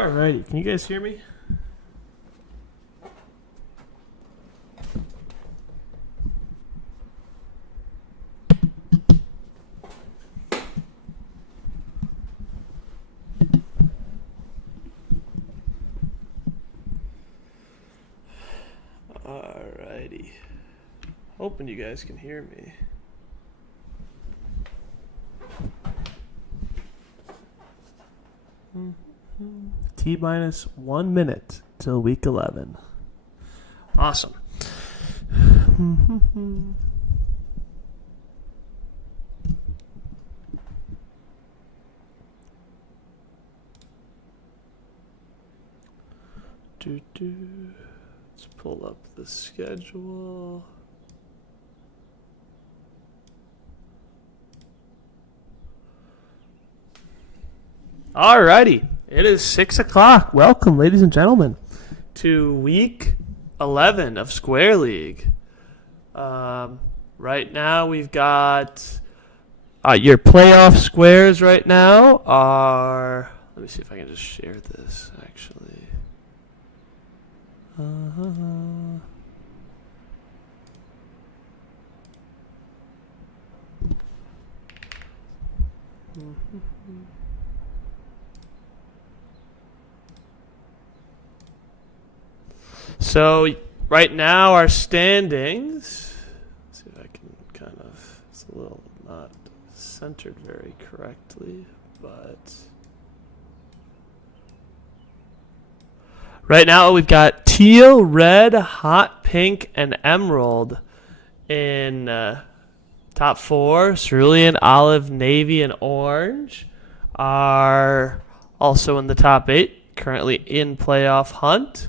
Alrighty, can you guys hear me? Alrighty. Hoping you guys can hear me. T-minus 1 minute till week 11. Awesome. Let's pull up the schedule. Alrighty, it is 6 o'clock. Welcome, ladies and gentlemen, to week 11 of Square League. Right now, we've got your playoff squares. Right now are. Let me see if I can just share this. Actually. So right now our standings. Let's see if I can kind of. It's a little not centered very correctly, but. Right now we've got teal, red, hot pink, and emerald in top 4. Cerulean, olive, navy, and orange are also in the top 8, currently in playoff hunt.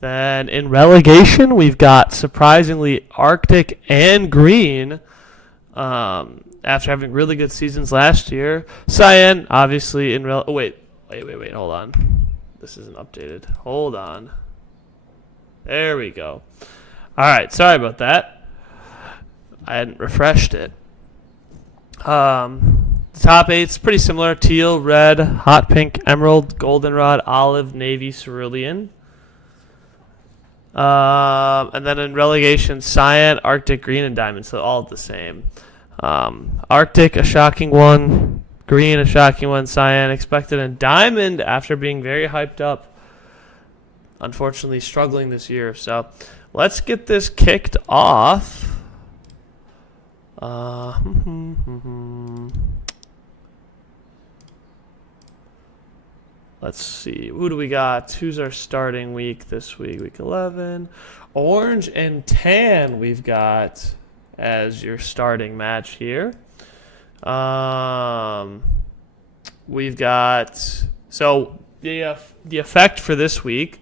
Then in relegation, we've got surprisingly Arctic and green after having really good seasons last year. Cyan, obviously, in wait, hold on. This isn't updated. Hold on. There we go. All right, sorry about that. I hadn't refreshed it. The top 8's pretty similar. Teal, red, hot pink, emerald, goldenrod, olive, navy, cerulean. And then in relegation, cyan, Arctic, green, and diamond. So all the same. Arctic, a shocking one. Green, a shocking one. Cyan, expected. And diamond, after being very hyped up, unfortunately struggling this year. So let's get this kicked off. Let's see. Who do we got? Who's our starting week this week? Week 11. Orange and tan we've got as your starting match here. We've got... So, the effect for this week,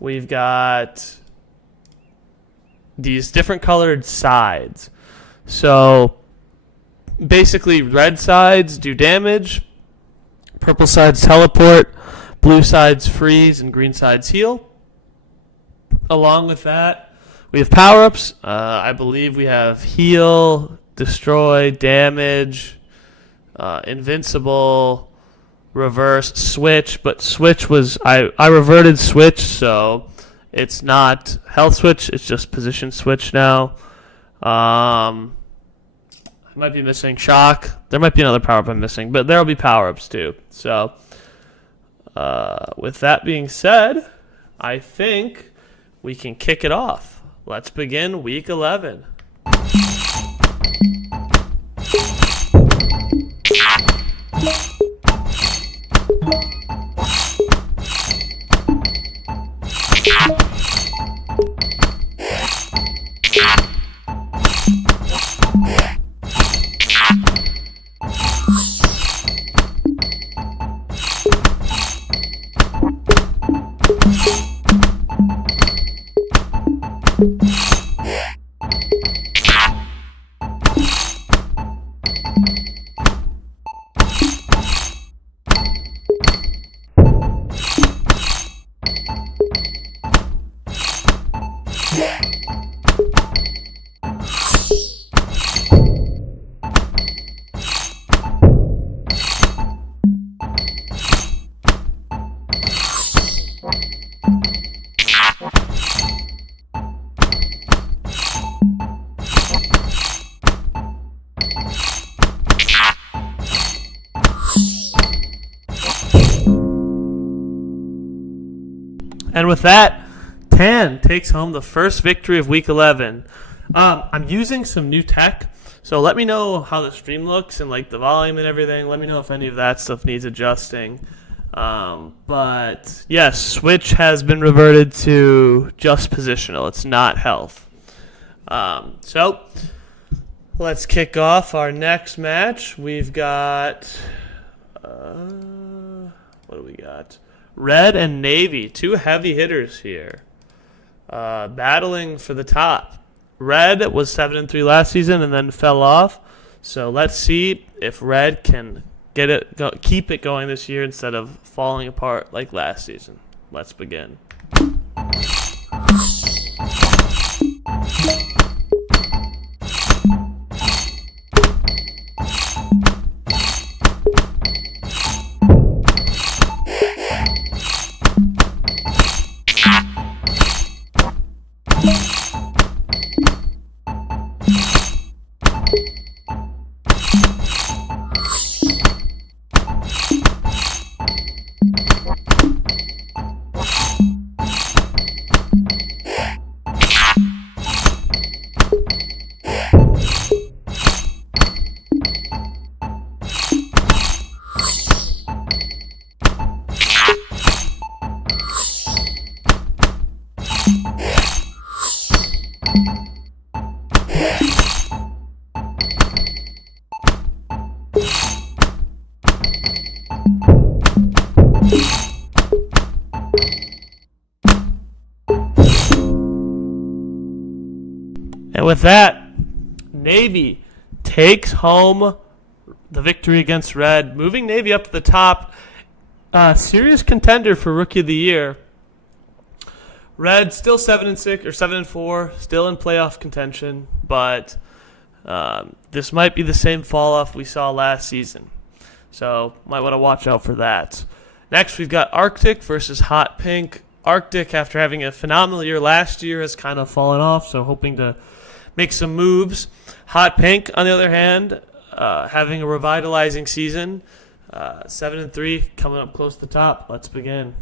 we've got these different colored sides. So, basically, red sides do damage, purple sides teleport, blue sides freeze, and green sides heal. Along with that, we have power-ups. I believe we have heal, destroy, damage, invincible, reversed, switch. But switch was... I reverted switch, so it's not health switch. It's just position switch now. I might be missing shock. There might be another power-up I'm missing, but there will be power-ups too. So, with that being said, I think we can kick it off. Let's begin week 11. And with that, Tan takes home the first victory of Week 11. I'm using some new tech, so let me know how the stream looks and like the volume and everything. Let me know if any of that stuff needs adjusting. But yes, Switch has been reverted to just positional. It's not health. So let's kick off our next match. We've got what do we got? Red and Navy, two heavy hitters here, battling for the top. Red was 7-3 last season and then fell off. So let's see if Red can keep it going this year instead of falling apart like last season. Let's begin. And with that, Navy takes home the victory against Red, moving Navy up to the top. Serious contender for Rookie of the Year. Red still 7-6 or 7-4, still in playoff contention, but this might be the same fall off we saw last season. So might want to watch out for that. Next, we've got Arctic versus Hot Pink. Arctic, after having a phenomenal year last year, has kind of fallen off, so hoping to make some moves. Hot Pink, on the other hand, having a revitalizing season. 7-3, coming up close to the top. Let's begin.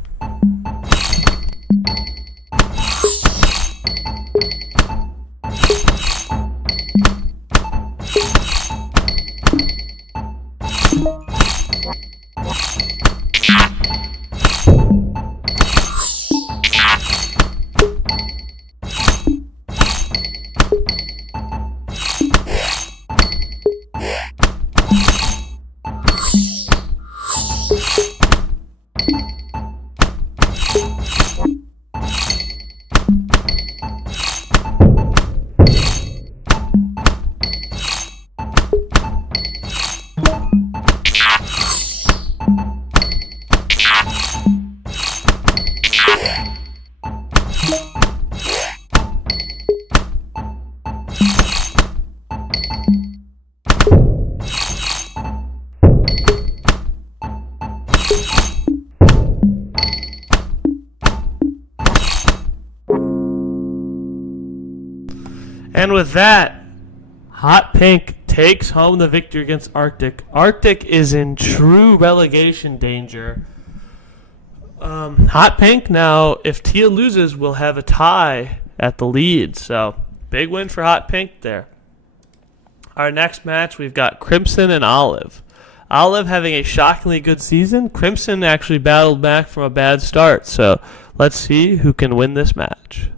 And with that, Hot Pink takes home the victory against Arctic. Arctic is in true relegation danger. Hot Pink now, if Teal loses, will have a tie at the lead. So, big win for Hot Pink there. Our next match, we've got Crimson and Olive. Olive having a shockingly good season. Crimson actually battled back from a bad start. So, let's see who can win this match.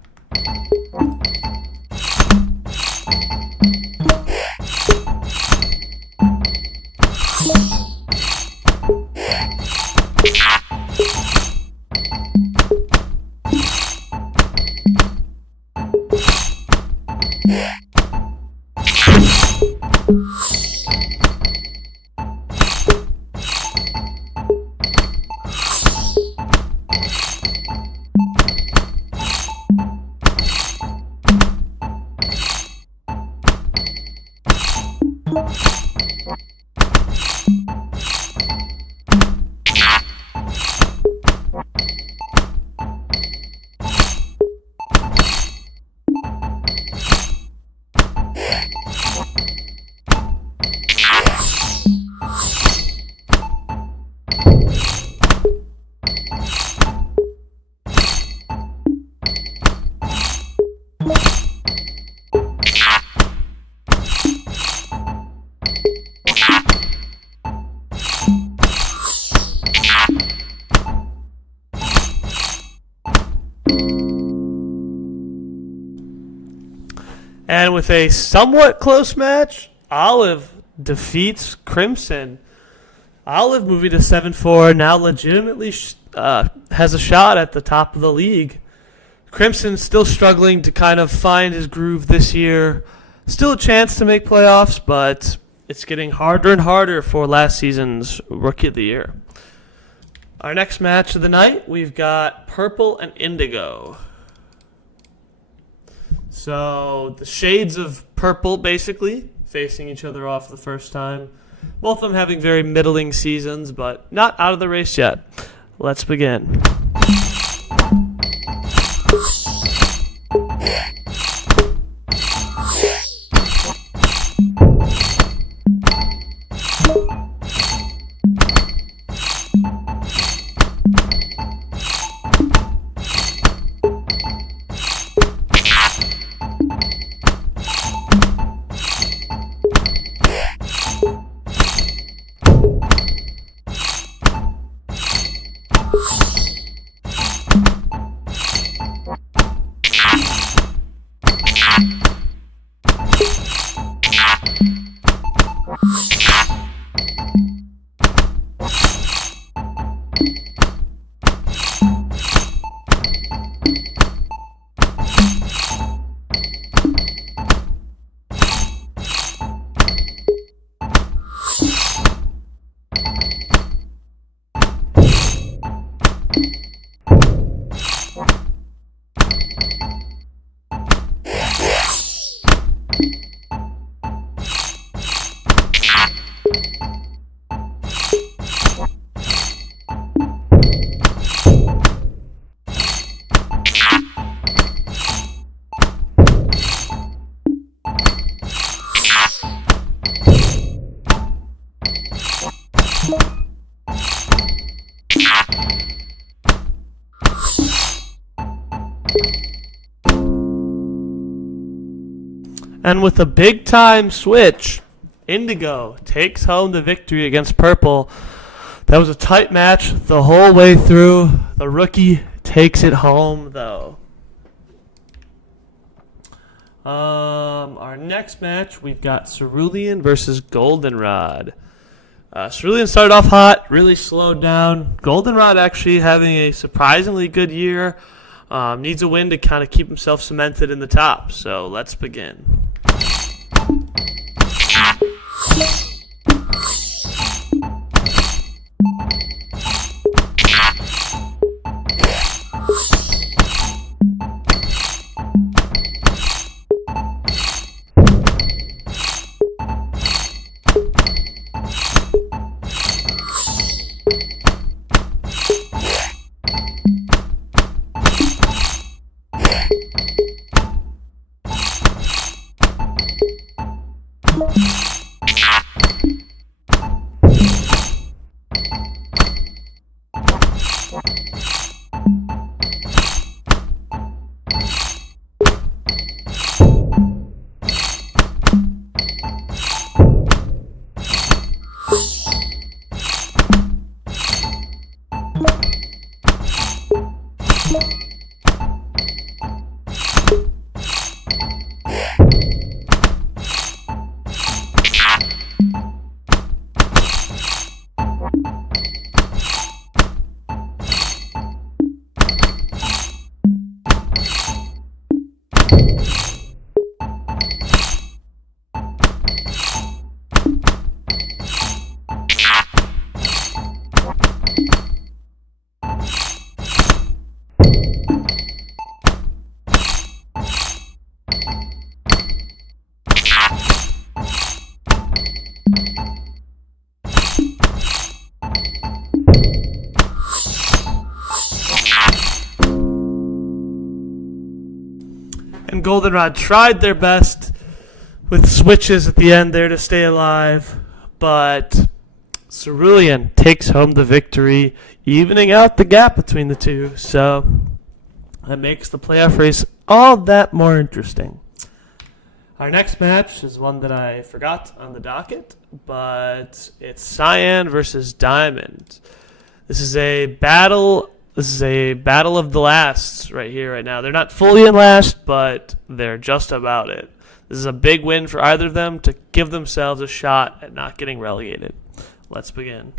And with a somewhat close match, Olive defeats Crimson. Olive moving to 7-4, now legitimately has a shot at the top of the league. Crimson still struggling to kind of find his groove this year. Still a chance to make playoffs, but it's getting harder and harder for last season's Rookie of the Year. Our next match of the night, we've got Purple and Indigo. So the shades of Purple, basically, facing each other off the first time. Both of them having very middling seasons, but not out of the race yet. Let's begin. And with a big-time switch, Indigo takes home the victory against Purple. That was a tight match the whole way through. The rookie takes it home, though. Our next match, we've got Cerulean versus Goldenrod. Cerulean started off hot, really slowed down. Goldenrod actually having a surprisingly good year. Needs a win to kind of keep himself cemented in the top. So let's begin. And Goldenrod tried their best with switches at the end there to stay alive, but Cerulean takes home the victory, evening out the gap between the two. So that makes the playoff race all that more interesting. Our next match is one that I forgot on the docket, but it's Cyan versus Diamond. This is a battle This is a battle of the lasts right here, right now. They're not fully in last, but they're just about it. This is a big win for either of them to give themselves a shot at not getting relegated. Let's begin.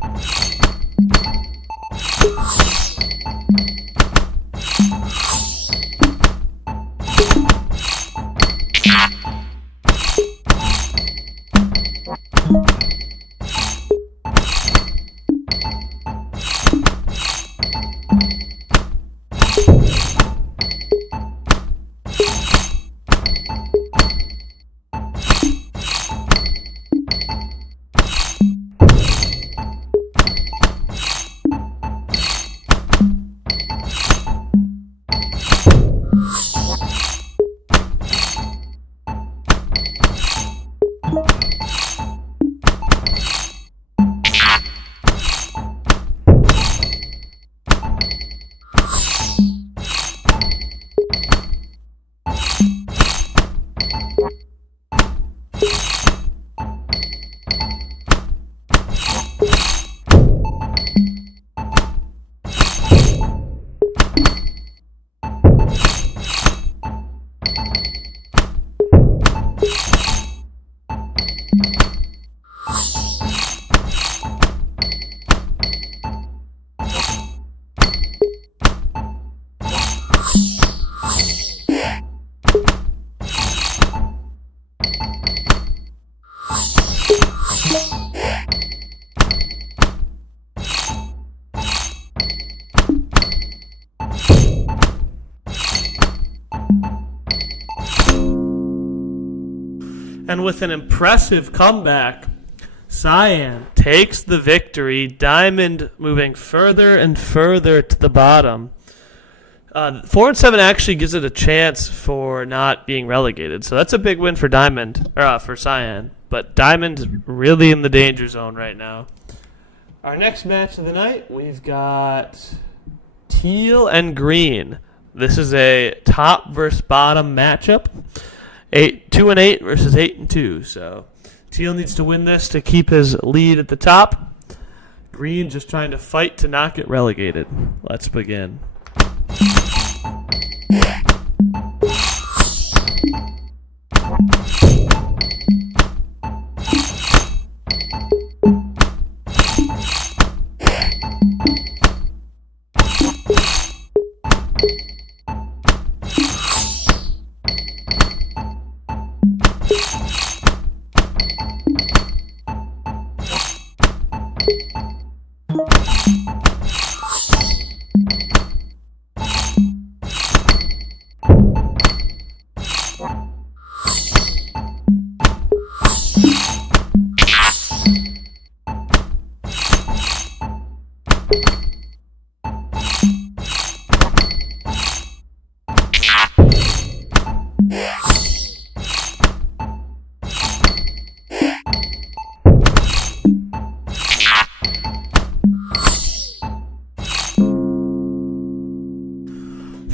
And with an impressive comeback, Cyan takes the victory. Diamond moving further and further to the bottom. 4 and 7 actually gives it a chance for not being relegated. So that's a big win for for Cyan. But Diamond's really in the danger zone right now. Our next match of the night, we've got Teal and Green. This is a top versus bottom matchup. 2 and 8 versus 8 and 2. So Teal needs to win this to keep his lead at the top. Green just trying to fight to not get relegated. Let's begin.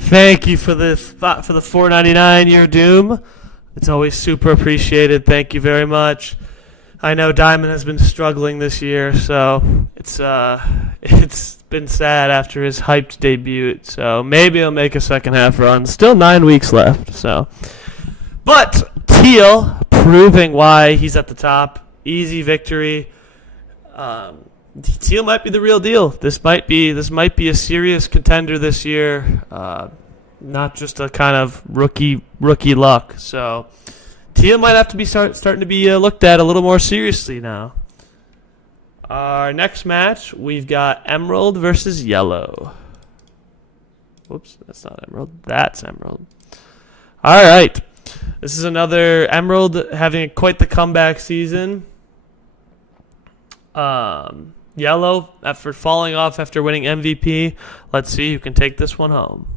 Thank you for the $4.99 your Doom. It's always super appreciated. Thank you very much. I know Diamond has been struggling this year, so it's been sad after his hyped debut. So maybe he'll make a second half run. Still 9 weeks left. But Teal proving why he's at the top. Easy victory. Teal might be the real deal. This might be a serious contender this year. Not just a kind of rookie luck. So Teal might have to be starting to be looked at a little more seriously now. Our next match, we've got Emerald versus Yellow. Whoops, that's not Emerald. That's Emerald. All right. This is another Emerald having quite the comeback season. Yellow, after falling off after winning MVP. Let's see who can take this one home.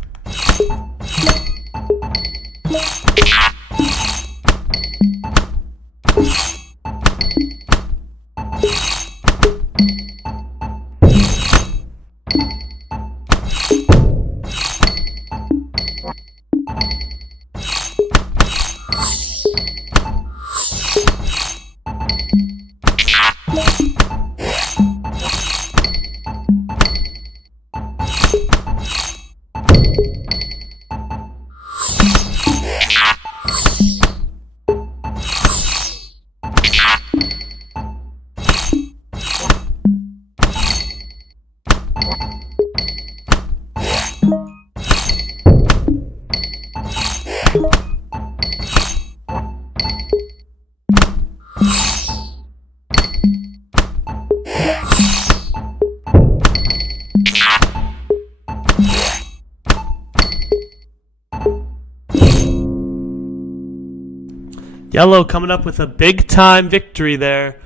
Yellow coming up with a big-time victory there.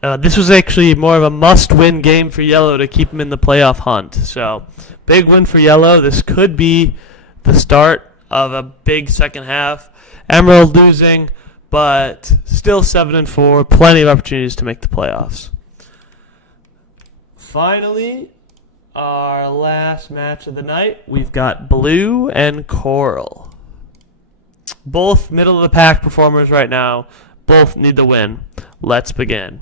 This was actually more of a must-win game for Yellow to keep him in the playoff hunt. So, big win for Yellow. This could be the start of a big second half. Emerald losing, but still 7-4. Plenty of opportunities to make the playoffs. Finally, our last match of the night, we've got Blue and Coral. Both middle-of-the-pack performers right now. Both need the win. Let's begin.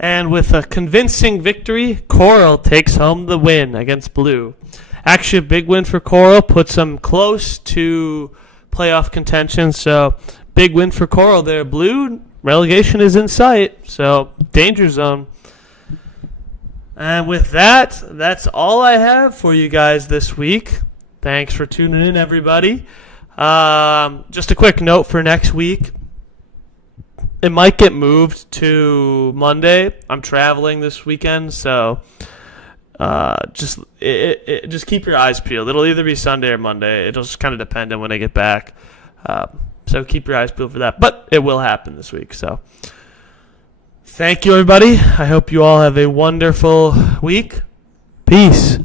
And with a convincing victory, Coral takes home the win against Blue. Actually, a big win for Coral, puts them close to playoff contention. So, big win for Coral there. Blue, relegation is in sight, so danger zone. And with that, that's all I have for you guys this week. Thanks for tuning in, everybody. Just a quick note for next week. It might get moved to Monday. I'm traveling this weekend, so just keep your eyes peeled. It'll either be Sunday or Monday. It'll just kind of depend on when I get back. So keep your eyes peeled for that. But it will happen this week. So thank you, everybody. I hope you all have a wonderful week. Peace.